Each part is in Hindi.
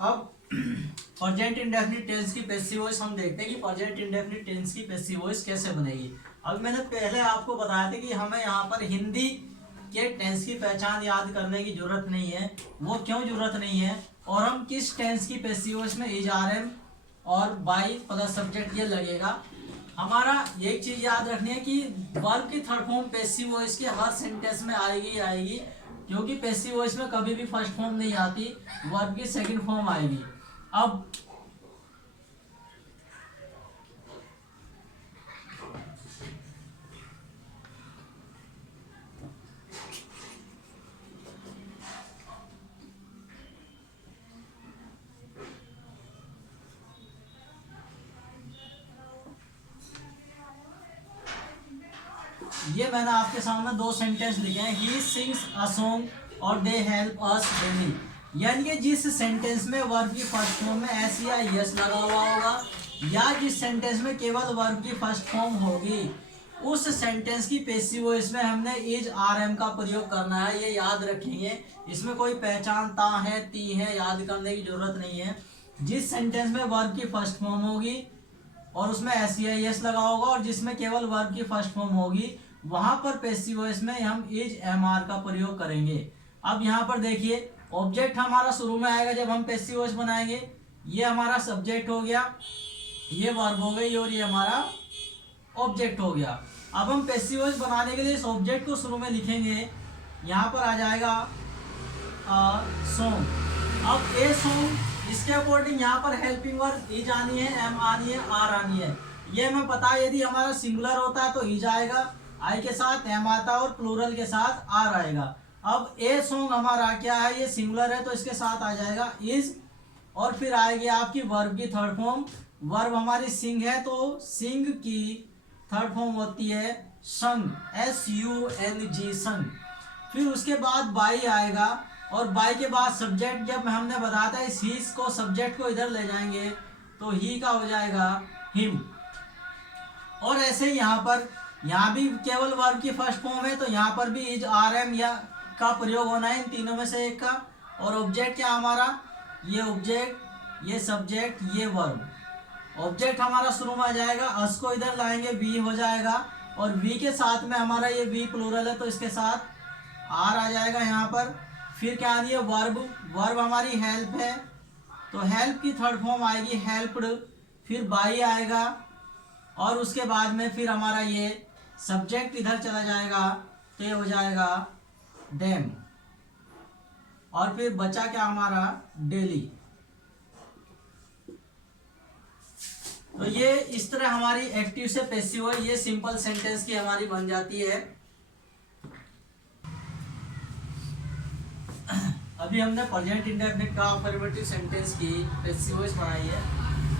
अब प्रेजेंट इंडेफिनिट टेंस की पैसिव वॉइस हम देखते हैं कि प्रेजेंट इंडेफिनिट टेंस की पैसिव वॉइस कैसे बनेगी। अब मैंने पहले आपको बताया था कि हमें यहाँ पर हिंदी के टेंस की पहचान याद करने की जरूरत नहीं है। वो क्यों जरूरत नहीं है, और हम किस टेंस की पैसिव वॉइस में इज आर एम और बाई प्लस सब्जेक्ट ये लगेगा। हमारा एक चीज याद रखनी है कि वर्ब की थर्ड फॉर्म पैसिव वॉइस के हर सेंटेंस में आएगी आएगी, क्योंकि पैसिव वॉइस में कभी भी फर्स्ट फॉर्म नहीं आती, वर्ब की सेकंड फॉर्म आएगी। अब ये मैंने आपके सामने दो सेंटेंस लिखे हैं, ही सिंग्स अ सॉन्ग और दे हेल्प अस डेली। यानी कि जिस सेंटेंस में वर्ब की फर्स्ट फॉर्म में एस या यस लगा हुआ होगा, या जिस सेंटेंस में केवल वर्ब की फर्स्ट फॉर्म होगी, उस सेंटेंस की पैसिव वॉइस में हमने इज आर एम का प्रयोग करना है। ये याद रखेंगे, इसमें कोई पहचान ता है ती है याद करने की जरूरत नहीं है। जिस सेंटेंस में वर्ब की फर्स्ट फॉर्म होगी और उसमें एस या यस लगा होगा, और जिसमें केवल वर्ब की फर्स्ट फॉर्म होगी, वहां पर पैसिव वॉइस में हम इज एम आर का प्रयोग करेंगे। अब यहाँ पर देखिए, ऑब्जेक्ट हमारा शुरू में आएगा जब हम पैसिव वॉइस बनाएंगे। ये हमारा सब्जेक्ट हो गया, ये वर्ब हो गई, और ये हमारा ऑब्जेक्ट हो गया। अब हम पैसिव वॉइस बनाने के लिए इस ऑब्जेक्ट को शुरू में लिखेंगे। यहाँ पर आ जाएगा सॉन्ग। अब ए सॉन्ग, इसके अकॉर्डिंग यहाँ पर हेल्पिंग वर्ब इज आनी है, एम आनी है, आर आनी है। ये हमें पता है, यदि हमारा सिंगुलर होता है तो इज आएगा, आई के साथ एम आता है, और प्लूरल के साथ आर आएगा। अब ए सॉन्ग हमारा क्या है, ये सिंगुलर है तो इसके साथ आ जाएगा इज, और फिर आएगी आपकी वर्ब की थर्ड फॉर्म। वर्ब हमारी सिंग है तो सिंग की थर्ड फॉर्म होती है संग, SUNG संग। फिर उसके बाद बाई आएगा, और बाई के बाद सब्जेक्ट, जब हमने बताया था इस ही को सब्जेक्ट को इधर ले जाएंगे तो ही का हो जाएगा हिम। और ऐसे ही यहाँ भी केवल वर्ब की फर्स्ट फॉर्म है तो यहाँ पर भी इज आर एम या का प्रयोग होना है, इन तीनों में से एक का। और ऑब्जेक्ट क्या हमारा, ये ऑब्जेक्ट, ये सब्जेक्ट, ये वर्ब। ऑब्जेक्ट हमारा शुरू में आ जाएगा, अस को इधर लाएंगे वी हो जाएगा, और वी के साथ में हमारा ये वी प्लूरल है तो इसके साथ आर आ जाएगा यहाँ पर। फिर क्या आनी है, वर्ब। वर्ब हमारी हेल्प है तो हेल्प की थर्ड फॉर्म आएगी हेल्प्ड। फिर बाई आएगा, और उसके बाद में फिर हमारा ये सब्जेक्ट इधर चला जाएगा तो ये हो जाएगा डेम। और फिर बचा क्या हमारा, डेली। तो ये इस तरह हमारी एक्टिव से पैसिव है, ये सिंपल सेंटेंस की हमारी बन जाती है। अभी हमने प्रेजेंट इंडेफिनिट का अफर्मेटिव सेंटेंस की पैसिव वॉइस बनाई है,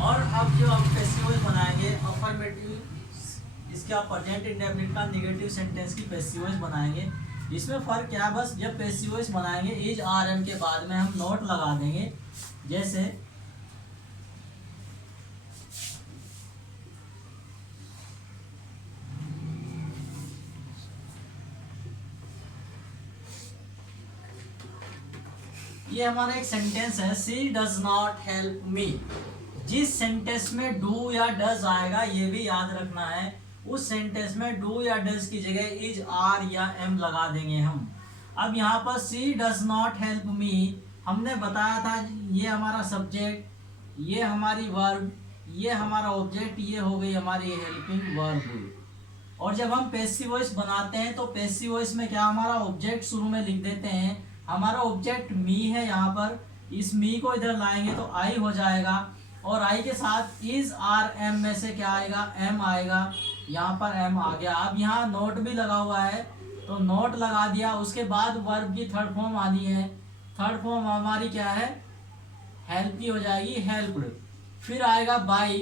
और अब जो हम पैसिव वॉइस बनाएंगे अफर्मेटिव, इसका प्रेजेंट इंडेफिनिट का नेगेटिव सेंटेंस की पैसिव वॉइस बनाएंगे। इसमें फर्क क्या, बस जब पैसिव वॉइस बनाएंगे इज आर एम के बाद में हम नोट लगा देंगे। जैसे ये हमारा एक सेंटेंस है, सी डज नॉट हेल्प मी। जिस सेंटेंस में डू या डज आएगा ये भी याद रखना है, उस सेंटेंस में डू या डज की जगह इज आर या एम लगा देंगे हम। अब यहाँ पर सी डज नॉट हेल्प मी हमने बताया था, ये हमारा सब्जेक्ट, ये हमारी वर्ब, ये हमारा ऑब्जेक्ट, ये हो गई हमारी हेल्पिंग वर्ब। और जब हम पैसिव वॉइस बनाते हैं तो पैसिव वॉइस में क्या, हमारा ऑब्जेक्ट शुरू में लिख देते हैं। हमारा ऑब्जेक्ट मी है, यहाँ पर इस मी को इधर लाएंगे तो आई हो जाएगा, और आई के साथ इज आर एम में से क्या आएगा, एम आएगा। यहाँ पर एम आ गया। अब यहाँ नोट भी लगा हुआ है तो नोट लगा दिया। उसके बाद वर्ब की थर्ड फॉर्म आनी है, थर्ड फॉर्म हमारी क्या है, हेल्प की हो जाएगी, हेल्प्ड। फिर आएगा बाई,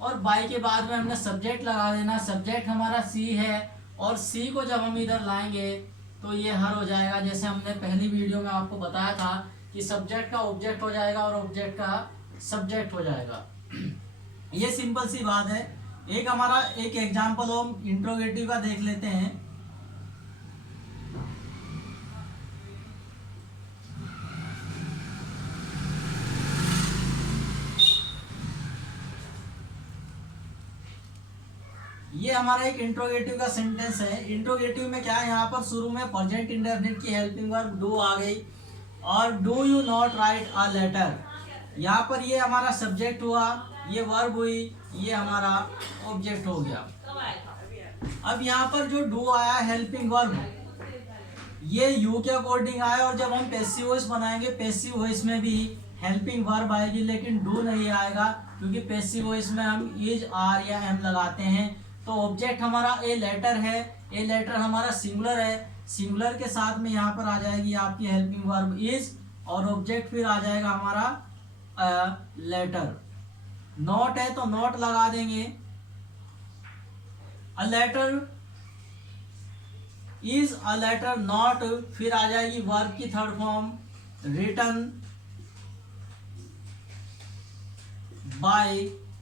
और बाई के बाद में हमने सब्जेक्ट लगा देना। सब्जेक्ट हमारा सी है, और सी को जब हम इधर लाएंगे तो ये हर हो जाएगा। जैसे हमने पहली वीडियो में आपको बताया था कि सब्जेक्ट का ऑब्जेक्ट हो जाएगा और ऑब्जेक्ट का सब्जेक्ट हो जाएगा। ये सिंपल सी बात है। एक हमारा एक एग्जांपल हम इंट्रोगेटिव का देख लेते हैं। ये हमारा एक इंट्रोगेटिव का सेंटेंस है। इंट्रोगेटिव में क्या है, यहाँ पर शुरू में प्रेजेंट इंडेफिनिट की हेल्पिंग वर्ब डू आ गई, और do you not write a letter, यहाँ पर ये हमारा सब्जेक्ट हुआ, ये वर्ब हुई, ये हमारा ऑब्जेक्ट हो गया। अब यहाँ पर जो डू आया हेल्पिंग वर्ब, ये यू के अकॉर्डिंग आया, और जब हम पैसिव वॉइस बनाएंगे पैसिव वॉइस में भी हेल्पिंग वर्ब आएगी, लेकिन डू नहीं आएगा, क्योंकि पैसिव वॉइस में हम इज आर या एम लगाते हैं। तो ऑब्जेक्ट हमारा ए लेटर है, ए लेटर हमारा सिंगुलर है, सिंगुलर के साथ में यहाँ पर आ जाएगी आपकी हेल्पिंग वर्ब इज, और ऑब्जेक्ट फिर आ जाएगा हमारा लेटर। नॉट है तो नॉट लगा देंगे, a letter is a letter not, फिर आ जाएगी वर्ब की third form written by,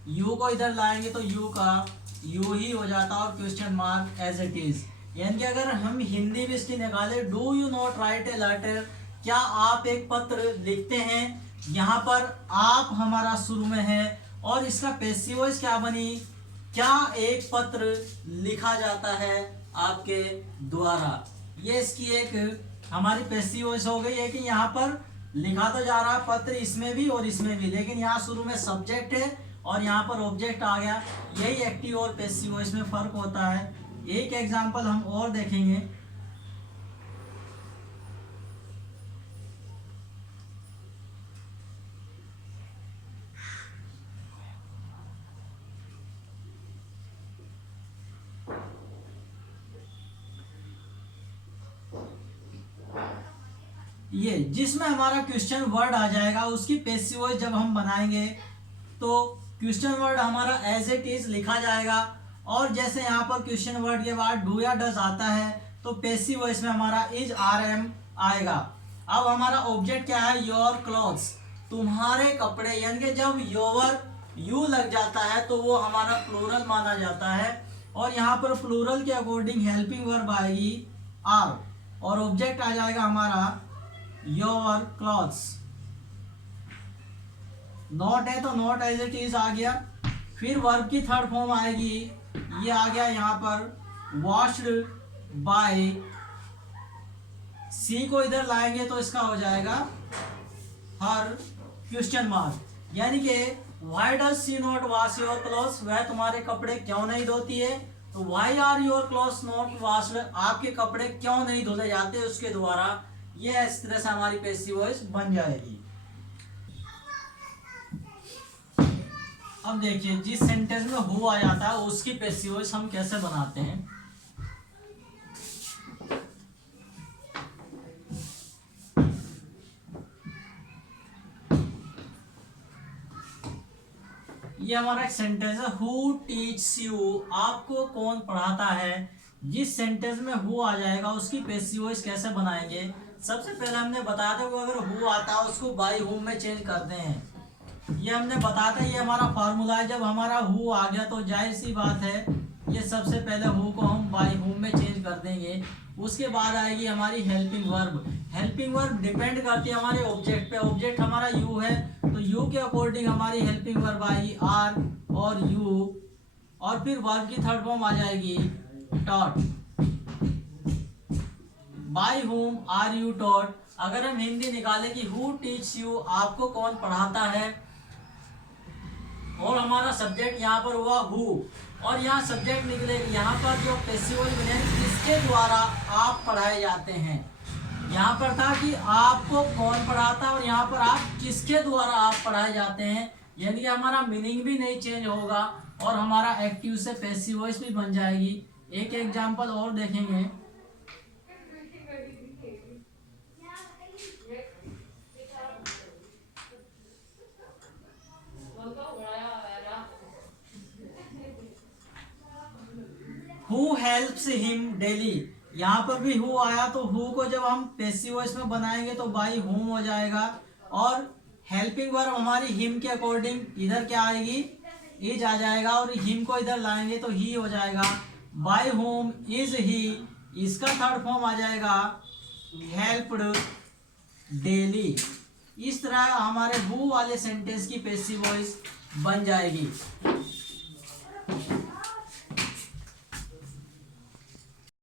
you को इधर लाएंगे तो यू का यू ही हो जाता, और question mark as it is. यानी कि अगर हम हिंदी में इसकी निकाले, do you not write a letter, क्या आप एक पत्र लिखते हैं, यहाँ पर आप हमारा शुरू में है, और इसका पैसिव वॉइस क्या बनी, क्या एक पत्र लिखा जाता है आपके द्वारा। ये इसकी एक हमारी पैसिव वॉइस हो गई है कि यहाँ पर लिखा तो जा रहा है पत्र इसमें भी और इसमें भी, लेकिन यहाँ शुरू में सब्जेक्ट है और यहाँ पर ऑब्जेक्ट आ गया। यही एक्टिव और पैसिव वॉइस में फर्क होता है। एक एग्जांपल हम और देखेंगे। ये जिसमें हमारा क्वेश्चन वर्ड आ जाएगा, उसकी पैसिव वॉइस जब हम बनाएंगे तो क्वेश्चन वर्ड हमारा एज इट इज लिखा जाएगा, और जैसे यहाँ पर क्वेश्चन वर्ड के बाद डू या डज आता है तो पैसिव वॉइस में हमारा इज आर एम आएगा। अब हमारा ऑब्जेक्ट क्या है, योर क्लॉथ्स, तुम्हारे कपड़े, यानी कि जब योर यू लग जाता है तो वो हमारा प्लूरल माना जाता है, और यहाँ पर प्लूरल के अकॉर्डिंग हेल्पिंग वर्ब आएगी आर, और ऑब्जेक्ट आ जाएगा हमारा योर क्लॉथ्स। नॉट है तो नॉट एज इट इज आ गया, फिर वर्ब की थर्ड फॉर्म आएगी, ये आ गया यहाँ पर वॉश्ड बाय, सी को इधर लाएंगे तो इसका हो जाएगा हर क्वेश्चन मार्क, यानी कि why does she not wash your clothes, वह तुम्हारे कपड़े क्यों नहीं धोती है, तो why are your clothes not washed, आपके कपड़े क्यों नहीं धोते जाते उसके द्वारा। ये इस तरह से हमारी पैसिव वॉइस बन जाएगी। अब देखिए जिस सेंटेंस में हु आ जाता है उसकी पैसिव वॉइस हम कैसे बनाते हैं। ये हमारा एक सेंटेंस है, हु टीच यू, आपको कौन पढ़ाता है। जिस सेंटेंस में हु आ जाएगा उसकी पैसिव वॉइस कैसे बनाएंगे। सबसे पहले हमने बताया था कि अगर हु आता है उसको बाय हुम में चेंज करते हैं, ये हमने बताया था, ये हमारा फार्मूला है। जब हमारा हु आ गया तो जाहिर सी बात है ये सबसे पहले हु को हम बाय हुम में चेंज कर देंगे। उसके बाद आएगी हमारी helping verb. Helping verb depend करती है हमारे ऑब्जेक्ट पे, ऑब्जेक्ट हमारा यू है तो यू के अकॉर्डिंग हमारी हेल्पिंग वर्ब आएगी आर और यू, और फिर वर्ब की थर्ड फॉर्म आ जाएगी taught. By whom are you taught. अगर हम हिंदी निकाले कि हु टीच यू, आपको कौन पढ़ाता है, और हमारा सब्जेक्ट यहाँ पर हुआ हु, और यहाँ सब्जेक्ट निकले, यहाँ पर जो पैसिव वॉइस बने किसके द्वारा आप पढ़ाए जाते हैं। यहाँ पर था कि आपको कौन पढ़ाता है, और यहाँ पर आप किसके द्वारा आप पढ़ाए जाते हैं, यानी कि हमारा मीनिंग भी नहीं चेंज होगा और हमारा एक्टिव से पैसिव वॉइस भी बन जाएगी। एक एग्जांपल और देखेंगे। हु हेल्प्स हिम डेली, यहाँ पर भी हु आया तो हु को जब हम पैसिव वॉइस में बनाएंगे तो बाय हुम हो जाएगा, और हेल्पिंग वर्ब हमारी हिम के अकॉर्डिंग इधर क्या आएगी, इज आ जाएगा, और हिम को इधर लाएंगे तो ही हो जाएगा। बाय हुम इज ही, इसका थर्ड फॉर्म आ जाएगा हेल्प्ड डेली। इस तरह हमारे हु वाले सेंटेंस की पैसिव वॉइस बन जाएगी।